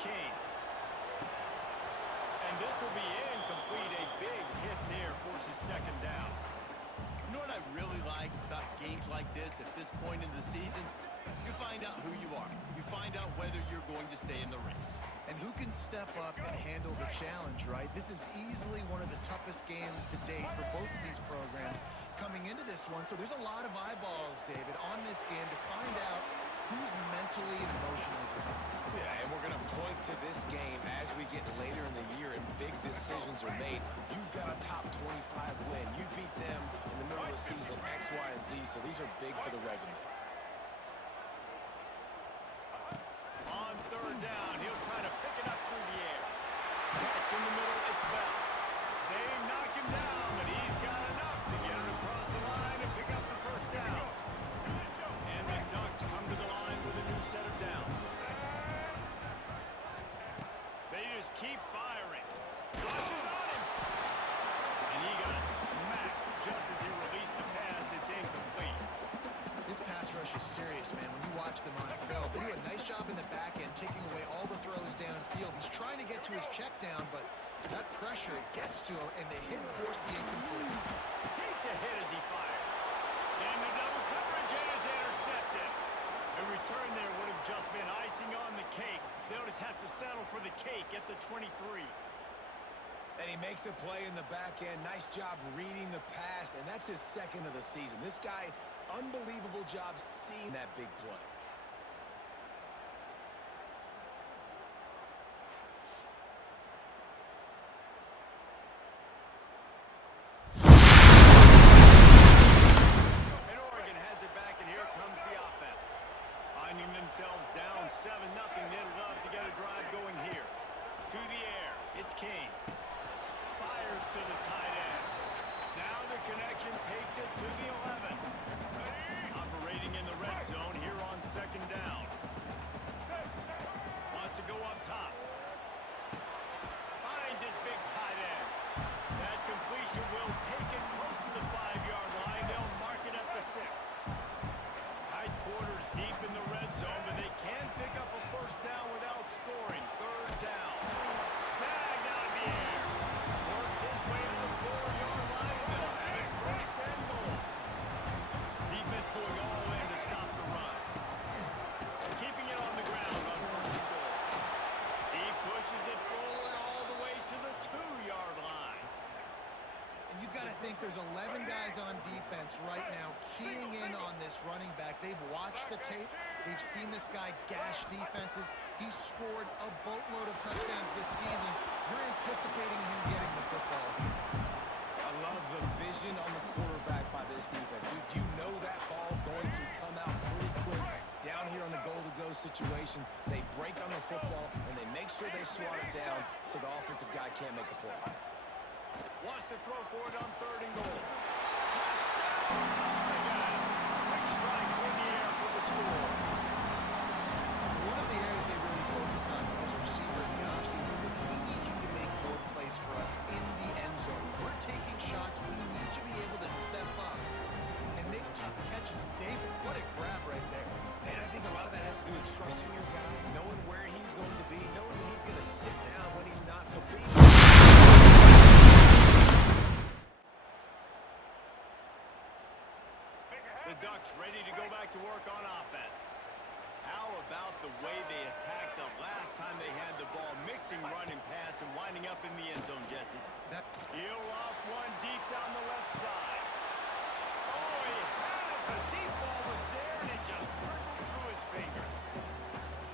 King. And this will be incomplete. A big hit there forces second down. You know what I really like about games like this at this point in the season? You find out who you are. You find out whether you're going to stay in the race. And who can step up and handle the challenge, right? This is easily one of the toughest games to date for both of these programs coming into this one. So there's a lot of eyeballs, David, on this game to find out who's mentally and emotionally the toughest. Yeah, and we're going to point to this game as we get later in the year and big decisions are made. You've got a top 25 win. You beat them in the middle of the season, X, Y, and Z, so these are big for the resume. On third down, he'll try to pick it up through the air. Catch in the middle, it's Bell. They knock him down, but he's got enough to get it across the line and pick up the first down. And the Ducks come to the line with a new set of downs. They just keep firing. Rushes on him. And he got smacked just as he released the pass. It's incomplete. This pass rush is serious, man. When you watch them on film, they do a nice job in the back end, taking away all the throws downfield. He's trying to get to his check down, but that pressure, it gets to him, and the hit forced the incomplete. Takes a hit as he fires. And the double coverage, and it's intercepted. A return there would have just been icing on the cake. They'll just have to settle for the cake at the 23. And he makes a play in the back end. Nice job reading the pass, and that's his second of the season. This guy, unbelievable job seeing that big play. And Oregon has it back, and here comes the offense. Finding themselves down 7-0, they'd love to get a drive going here. To the air, it's King. Fires to the tight end. Now the connection takes it to the 11. Operating in the red zone here on second down. Wants to go up top. Finds his big tight end. That completion will take it close to the 5-yard line. They'll mark it at the 6. Tight quarters deep in the red zone, but they can pick up a first down without scoring. Third down. Tagged out of the air. Works his way to the 4-yard line. They'll have it first and goal. Defense going all in to stop the run. Keeping it on the ground on first and goal. He pushes it forward all the way to the 2-yard line. And you've got to think there's 11 guys on defense right now keying in on this running back. They've watched the tape. They've seen this guy gash defenses. He's scored a boatload of touchdowns this season. You're anticipating him getting the football here. I love the vision on the quarterback by this defense. Dude, you know that ball's going to come out pretty quick. Down here on the goal-to-go situation, they break on the football, and they make sure they swat it down so the offensive guy can't make a play. Wants to throw for it on third and goal. Touchdown, Oregon! Quick strike through the air for the score. One of the areas they really focused on for this receiver in the offseason was we need you to make more plays for us in the end zone. We're taking shots. We need you to be able to step up and make tough catches. David, what a grab right there. And I think a lot of that has to do with trusting your guy, knowing where he's going to be, knowing that he's going to sit down when he's not. So being The Ducks ready to go back to work on offense. How about the way they attacked the last time they had the ball, mixing run and pass and winding up in the end zone, Jesse? He'll off one deep down the left side. Oh, he had it. The deep ball was there, and it just trickled through his fingers.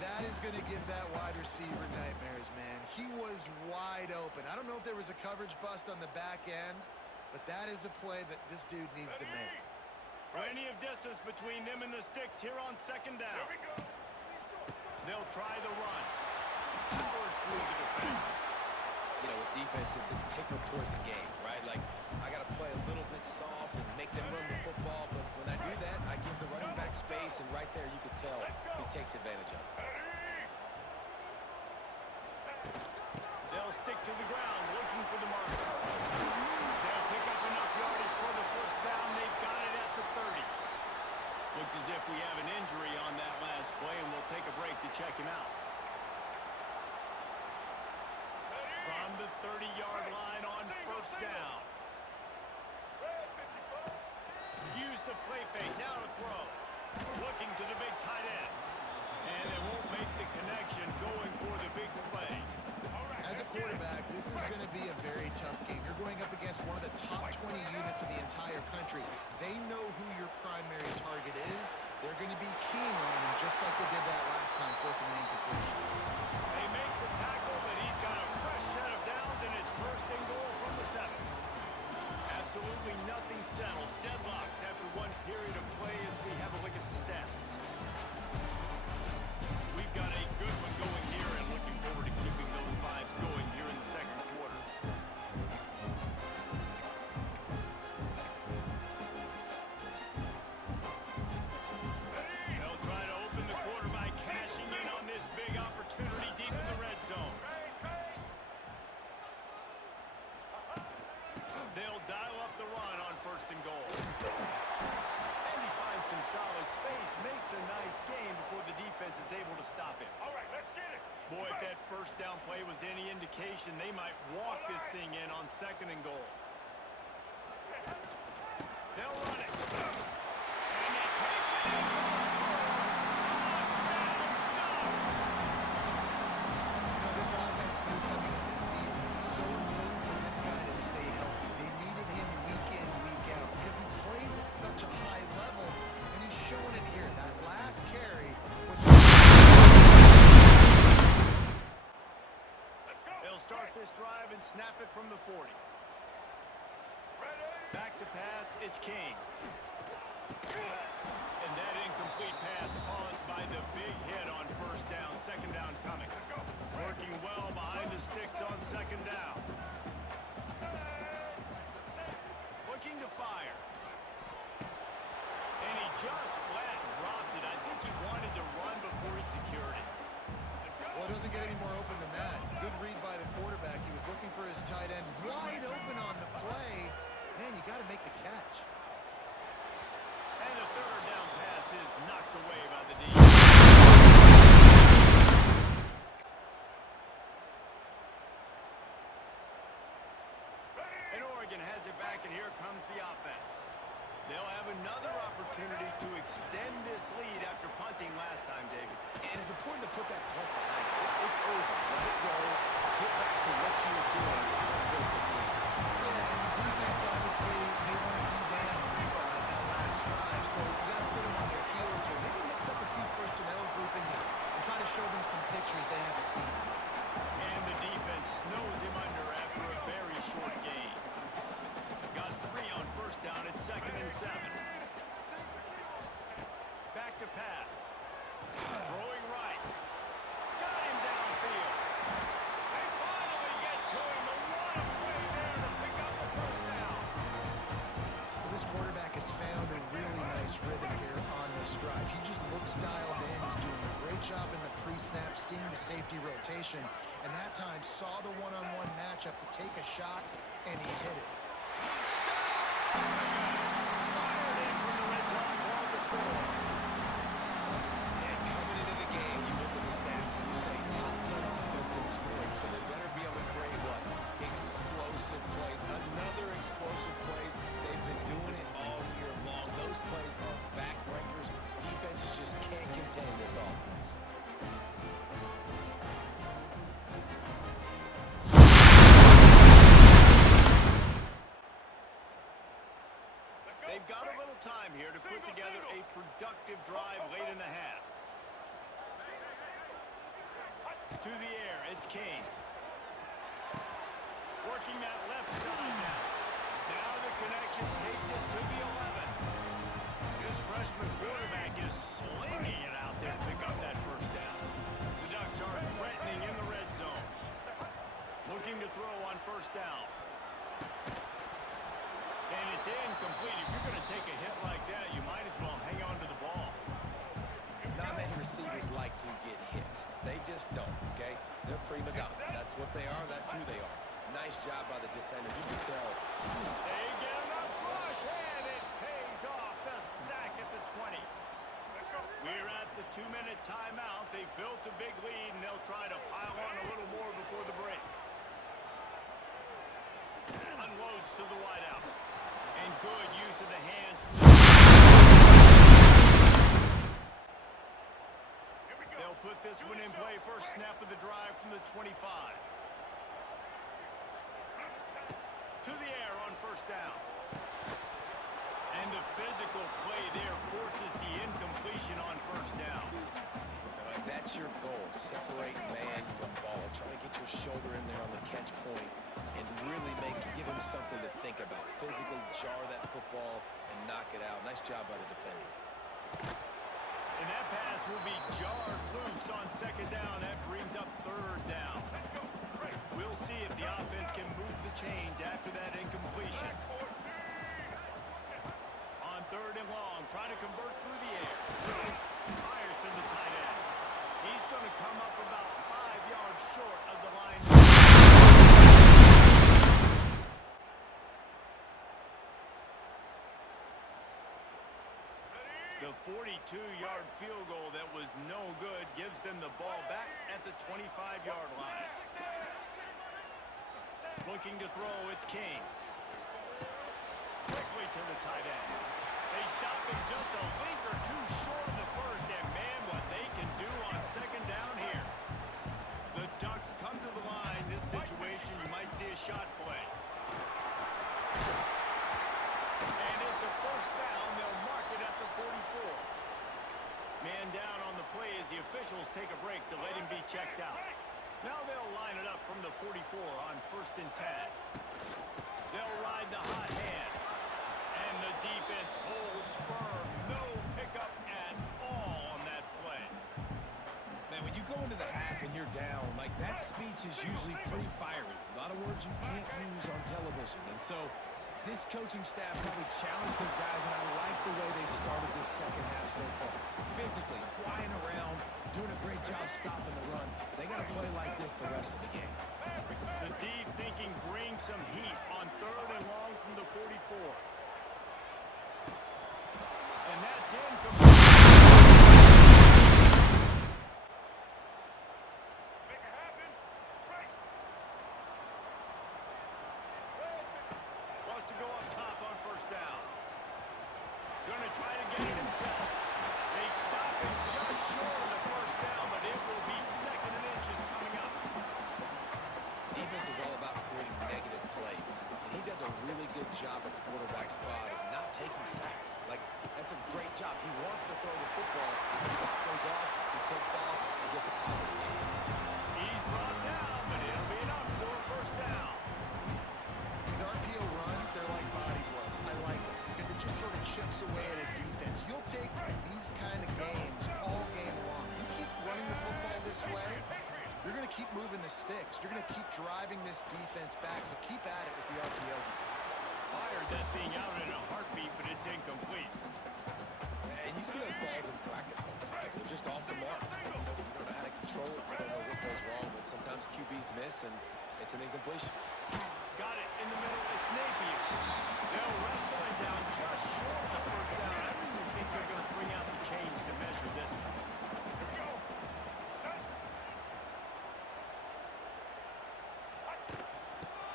That is going to give that wide receiver nightmares, man. He was wide open. I don't know if there was a coverage bust on the back end, but that is a play that this dude needs to make. Plenty of distance between them and the sticks here on second down. They'll try the run. Powers through the defender. you know, with defense, it's this pick or poison game, right? Like, I got to play a little bit soft and make them run the football, but when I do that, I give the running back space, and right there you can tell he takes advantage of it. They'll stick to the ground, looking for the marker. They'll pick up enough yardage for the first down. They've got it at the 30. Looks as if we have an injury on that last play, and we'll take a break to check him out. from the 30-yard line on first down. Use the play fake, now to throw. Looking to the big tight end. And it won't make the connection going for the big play. As a quarterback, this is going to be a very tough game. You're going up against one of the top 20 units in the entire country. They know who your primary target is. They're going to be keen on him, just like they did that last time, forcing an incompletion. They make the tackle, but he's got a fresh set of downs, and it's first and goal from the 7. Absolutely nothing settled. Deadlocked after one period of play as we have a look at the stats. We've got a good one going here and looking forward to keeping those vibes going here in the second quarter. They'll try to open the quarter by cashing in on this big opportunity deep in the red zone. They'll dial up the run on first and goal. And he finds some solid space, makes a nice game before the defense is able to stop him. All right, let's get it. Boy, if that first down play was any indication, they might walk this thing in on second and goal. They'll run it. And he takes it in for a score. Touchdown, Ducks! This offense knew coming into this season it was so important for this guy to stay healthy. They needed him week in, week out, because he plays at such a high level, and he's showing it here. That last carry was... They'll start this drive and snap it from the 40. Back to pass, it's King. And that incomplete pass caused by the big hit on first down. Second down coming. Working well behind the sticks on second down. Looking to fire. And he just flat dropped it. I think he wanted to run before he secured it. Well, it doesn't get any more open than that. Good read by the quarterback. He was looking for his tight end wide open on the play. Man, you got to make the catch. And the third down pass is knocked away by the defense. And Oregon has it back, and here comes the offense. They'll have another opportunity to extend this lead after punting last time, David. And it's important to put that punt behind you. It's over. Let it go. Get back to what you were doing and build this lead. Yeah, and defense, obviously, they won a few downs that last drive, so you got to put them on their heels here. Maybe mix up a few personnel groupings and try to show them some pictures they haven't seen yet. And the defense snows him under after a very short gain. Got 3 on first down at second and 7. Back to pass. Throwing right. Got him downfield. They finally get to him. A lot of play there to pick up the first down. Well, this quarterback has found a really nice rhythm here on this drive. He just looks dialed in. He's doing a great job in the pre-snap, seeing the safety rotation, and that time saw the one-on-one matchup to take a shot, and he hit it. Fired in from the red zone for the score. And coming into the game, you look at the stats and you say top 10 offense in scoring, so they better be able to create what? Explosive plays. Another explosive plays. They've been doing it all year long. Those plays are backbreakers. Defenses just can't contain this offense. They've got a little time here to put together a productive drive late in the half. To the air, it's King. Working that left side now. Now the connection takes it to the 11. This freshman quarterback is slinging it out there to pick up that first down. The Ducks are threatening in the red zone. Looking to throw on first down. And it's incomplete. If you're going to take a hit like that, you might as well hang on to the ball. Not many receivers like to get hit. They just don't, okay? They're prima donnas. That's what they are. That's who they are. Nice job by the defender. You can tell. They get enough rush, and it pays off. The sack at the 20. We're at the 2-minute timeout. They've built a big lead, and they'll try to pile on a little more before the break. to the wideout. And good use of the hands. They'll put this one in play. First snap of the drive from the 25. To the air on first down. And the physical play there forces the incompletion on first down. And that's your goal. Separate man from ball. Try to get your shoulder in there on the catch point and really give him something to think about. Physically jar that football and knock it out. Nice job by the defender. And that pass will be jarred loose on second down. That brings up third down. We'll see if the offense can move the chains after that incompletion. On third and long, trying to convert through the air. Fires to the tight end. He's going to come up about 5 yards short of the line. The 42-yard field goal that was no good gives them the ball back at the 25-yard line. Looking to throw, it's King. Quickly to the tight end. They stop him just a length or two short of the first, and man, what they can do on second down here. The Ducks come to the line. This situation, you might see a shot play. And it's a first down. They'll mark it at the 44. Man down on the play as the officials take a break to let him be checked out. Now they'll line it up from the 44 on first and 10. They'll ride the hot hand. And the defense holds firm. No pickup at all on that play. Man, when you go into the half and you're down, like that speech is usually pretty fiery. A lot of words you can't use on television. And so this coaching staff probably challenged their guys, and I like the way they started this second half so far. Physically, flying around, doing a great job stopping the run. They got to play like this the rest of the game. The D thinking bring some heat on third and long from the 44. And that's incomplete. Wants to go up top on first down. Gonna try to get it himself. They stop him just short of the first down, but it will be second and inches coming up. Defense is all about creating negative plays, and he does a really good job at the quarterback spot of not taking sacks. Like, that's a great job. He wants to throw the football. The clock goes off, he takes off, and gets a positive gain. He's brought down, but it'll be enough for a first down. These RPO runs, they're like body blows. I like it because it just sort of chips away at a defense. You'll take these kind of games all game long. You keep running the football this way, you're going to keep moving the sticks. You're going to keep driving this defense back, so keep at it with the RPO. Fired that thing out in a heartbeat, but it's incomplete. And you see those balls in practice sometimes. They're just off the mark. You don't know how to control it. You don't know what goes wrong, but sometimes QBs miss, and it's an incompletion. Got it in the middle. It's Napier. They'll wrestle it down just short of the first down. I don't even think they're going to bring out the chains to measure this one.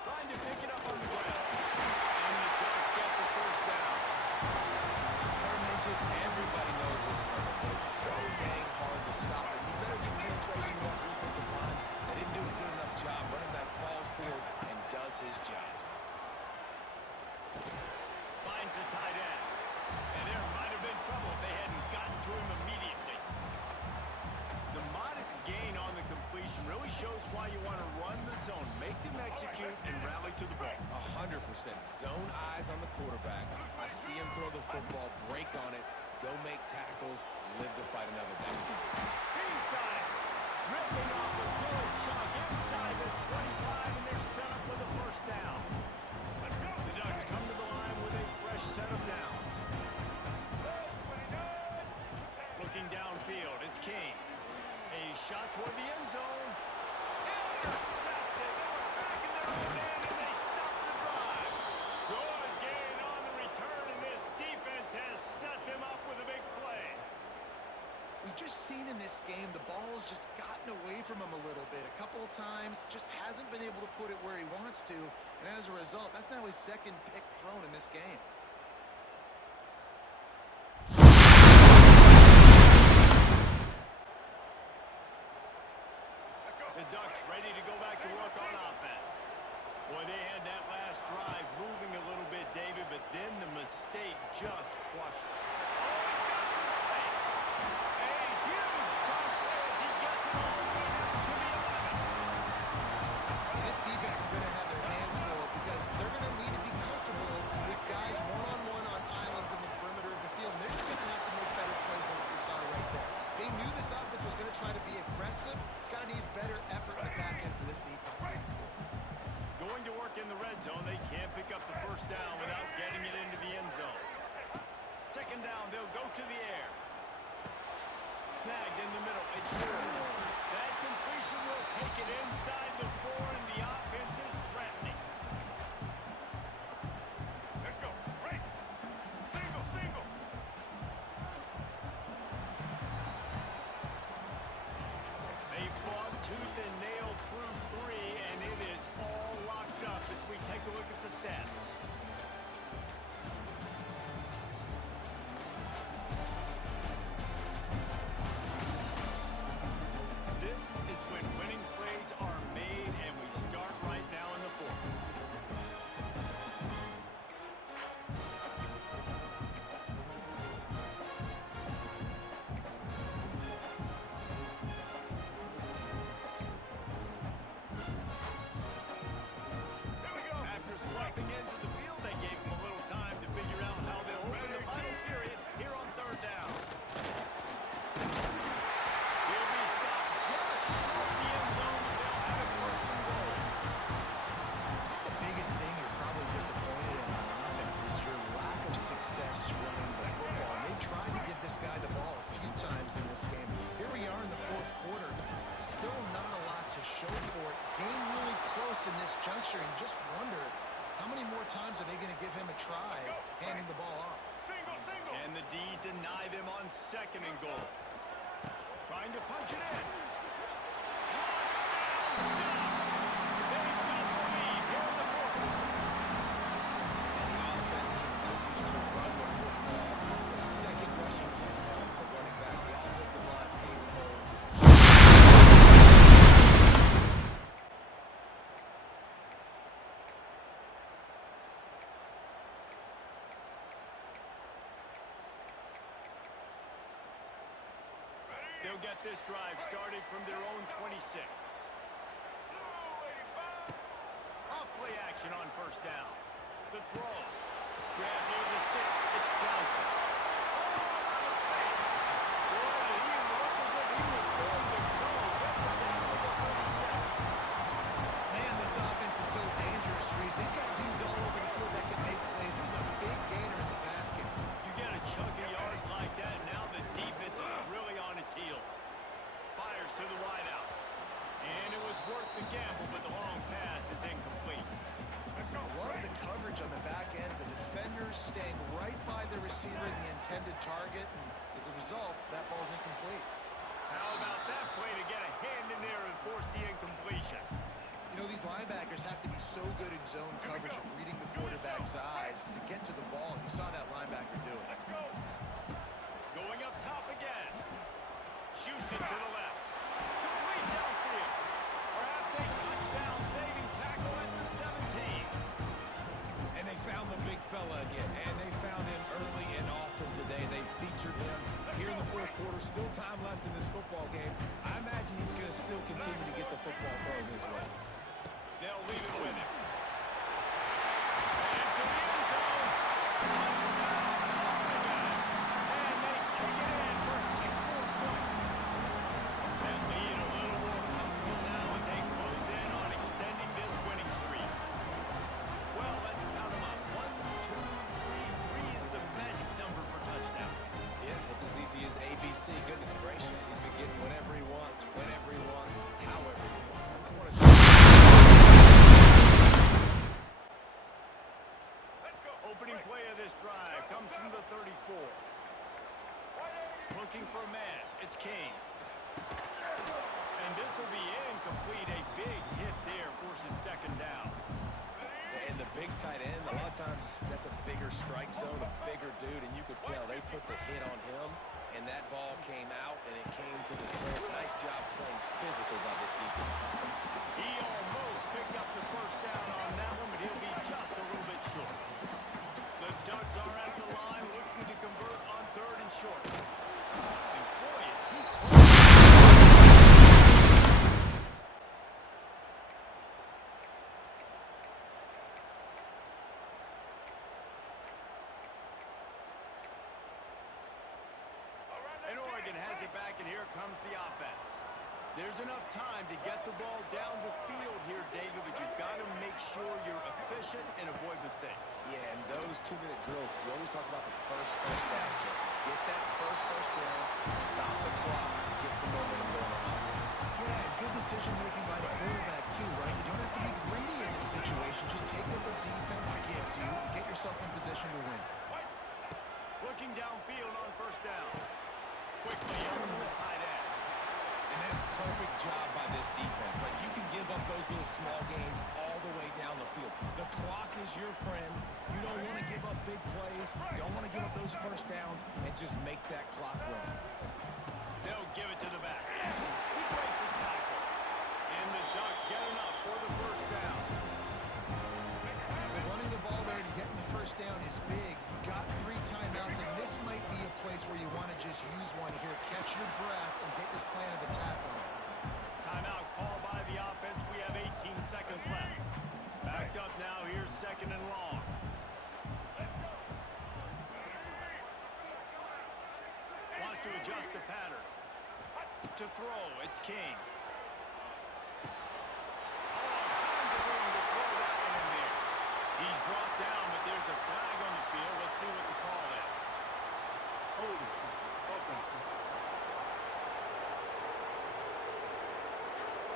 Trying to pick it up on the ground. And the Ducks get the first down. Third and inches, everybody knows what's coming, but it's so dang hard to stop it. You better get penetration to that defensive line. They didn't do a good enough job. Running back falls forward and does his job. Finds the tight end. And there might have been trouble if they hadn't gotten to him immediately. The modest gain on the completion really shows why you want to run the zone, make them execute, and rally to the ball. 100%. Zone eyes on the quarterback. I see him throw the football, break on it, go make tackles, live to fight another down. He's got it. Ripping off a good chunk inside the 25, and they're set up with a first down. The Ducks come to the line with a fresh set of downs. Looking downfield, it's King. A shot toward the end zone. Intercepted. Back in their own end, and they stop the drive. Good gain on the return, and this defense has set them up with a big play. We've just seen in this game the ball has just gotten away from him a little bit. A couple of times, just hasn't been able to put it where he wants to. And as a result, that's now his second pick thrown in this game. The Ducks ready to go back to work on offense. Boy, they had that last drive moving a little bit, David, but then the mistake just crushed them. Oh, he's got some space. A huge chunk play as he gets it all the way down to the 11. This defense is going to have their hands full because they're going to need to be comfortable with guys one-on-one on islands in the perimeter of the field. And they're just going to have to make better plays than what we saw right there. They knew this offense was going to try to be aggressive. Got to need better effort in the back end for this defense moving forward. Going to work in the red zone. They can't pick up the first down without getting it into the end zone. Second down, they'll go to the air. Snagged in the middle. It's good. That completion will take it inside the 4, and the offense is threatening. Let's go. Break. Single, single. They fought tooth and nail through 3, and it is all locked up as we take a look at the stats. This is when winning plays are made, and we start right now in the 4th. After swiping into the field, they gave him a little time to figure out how they'll open the final period here on 3rd down. He'll be stopped just short of the end zone, and they'll have it 1st and goal. I think the biggest thing you're probably disappointed in on offense is your lack of success running the football. And they've tried to give this guy the ball a few times in this game. Here we are in the 4th quarter. Still not a lot to show for it. Game really close in this juncture, and just wonder how many more times are they going to give him a try handing the ball off. And the D deny them on 2nd and goal. Trying to punch it in. Touchdown, Ducks! They've got the lead here in the 4th. And the offense continues to run the football. The second rushing touchdown from the running back. The offensive line paving holes. They'll get this drive started from their own 26. Off play action on 1st down. The throw. Grab near the sticks. It's Johnson. Oh, out of space. Boy, he looked as if he was going to go. Gets it down to the 37. Man, this offense is so dangerous, Reese. They've got dudes all over the field that can make plays. It was a big gainer in the basket. You get a chunk of yards like that, and now the defense is really on its heels. Fires to the wideout. And it was worth the gamble, but the long pass is incomplete. Love the coverage on the back end. The defenders staying right by the receiver in the intended target. And as a result, that ball's incomplete. How about that play to get a hand in there and force the incompletion? You know, these linebackers have to be so good in zone coverage of reading the quarterback's eyes to get to the ball. You saw that linebacker do it. Going up top again. Shoots it to the left. Complete downfield. Perhaps a touchdown-saving tackle at the 17. And they found the big fella again, and they found him early and often today. They featured him here in the 4th quarter. Still time left in this football game. I imagine he's going to still continue to get the football thrown his way. They'll leave it with him. And to the end zone. Touchdown, Oregon. And they take it in for 6 more points. That lead a little more comfortable now as they close in on extending this winning streak. Well, let's count them up. 1, 2, 3. 3 is the magic number for touchdowns. Yeah, it's as easy as ABC. Goodness gracious. He's been getting whatever he wants, whenever he wants, however he wants. I want to... Opening play of this drive. second down. And the big tight end, a lot of times that's a bigger strike zone, a bigger dude, and you could tell they put the hit on him, and that ball came out, and it came to the turf. Nice job playing physical by this defense. He almost picked up the first down on that one, but he'll be just a little bit short. The Ducks are at the line looking to convert on third and short. And boy, is he And Oregon has it back, and here comes the offense. There's enough time to get the ball down the field here, David, but you've got to make sure you're efficient and avoid mistakes. Yeah, and those 2-minute drills, you always talk about the first down, Jesse. Get that first down, stop the clock, get some momentum going on offense. Yeah, good decision-making by the quarterback, too, right? You don't have to be greedy in this situation. Just take what the defense gives you and get yourself in position to win. Looking downfield on first down. Quickly out to the tight end. And that's perfect job by this defense. Like, you can give up those little small gains all the way down the field. The clock is your friend. You don't want to give up big plays. Don't want to give up those first downs, and just make that clock run. They'll give it to the back. He breaks a tackle. And the Ducks get enough for the first down. Running the ball there and getting the first down is big. You've got 3 timeouts, and this might be a place where you want to just use one here. Catch your breath and get your plan of attack on. Timeout called by the offense. We have 18 seconds left. Backed up now. Here's second and long. Wants to adjust the pattern. To throw, it's King. He's brought down, but there's a flag on the field. Let's see what the call is.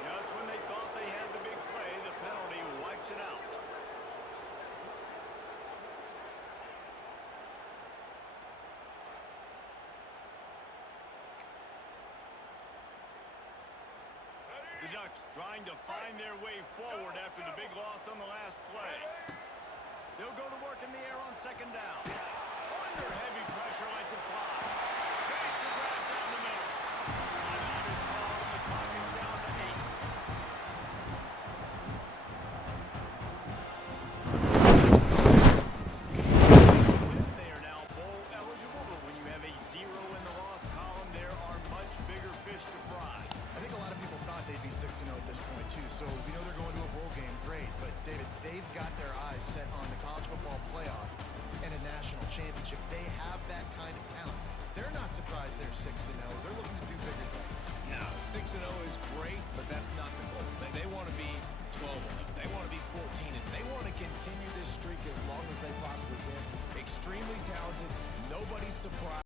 Just when they thought they had the big play, the penalty wipes it out. The Ducks trying to find their way forward after the big loss on the last play. They'll go to work in the air on second down. Under heavy pressure, lets it fly. Makes the grab down the middle. Timeout is called, and the clock is down to 8. They are now bowl eligible, but when you have a 0 in the loss column, there are much bigger fish to fry. I think a lot of people thought they'd be 6-0 at this point, too. So we know they're going to a bowl game. Great. But, David, they've got their eyes set on the college football playoff and a national championship. They have that kind of talent. They're not surprised they're 6-0. They're looking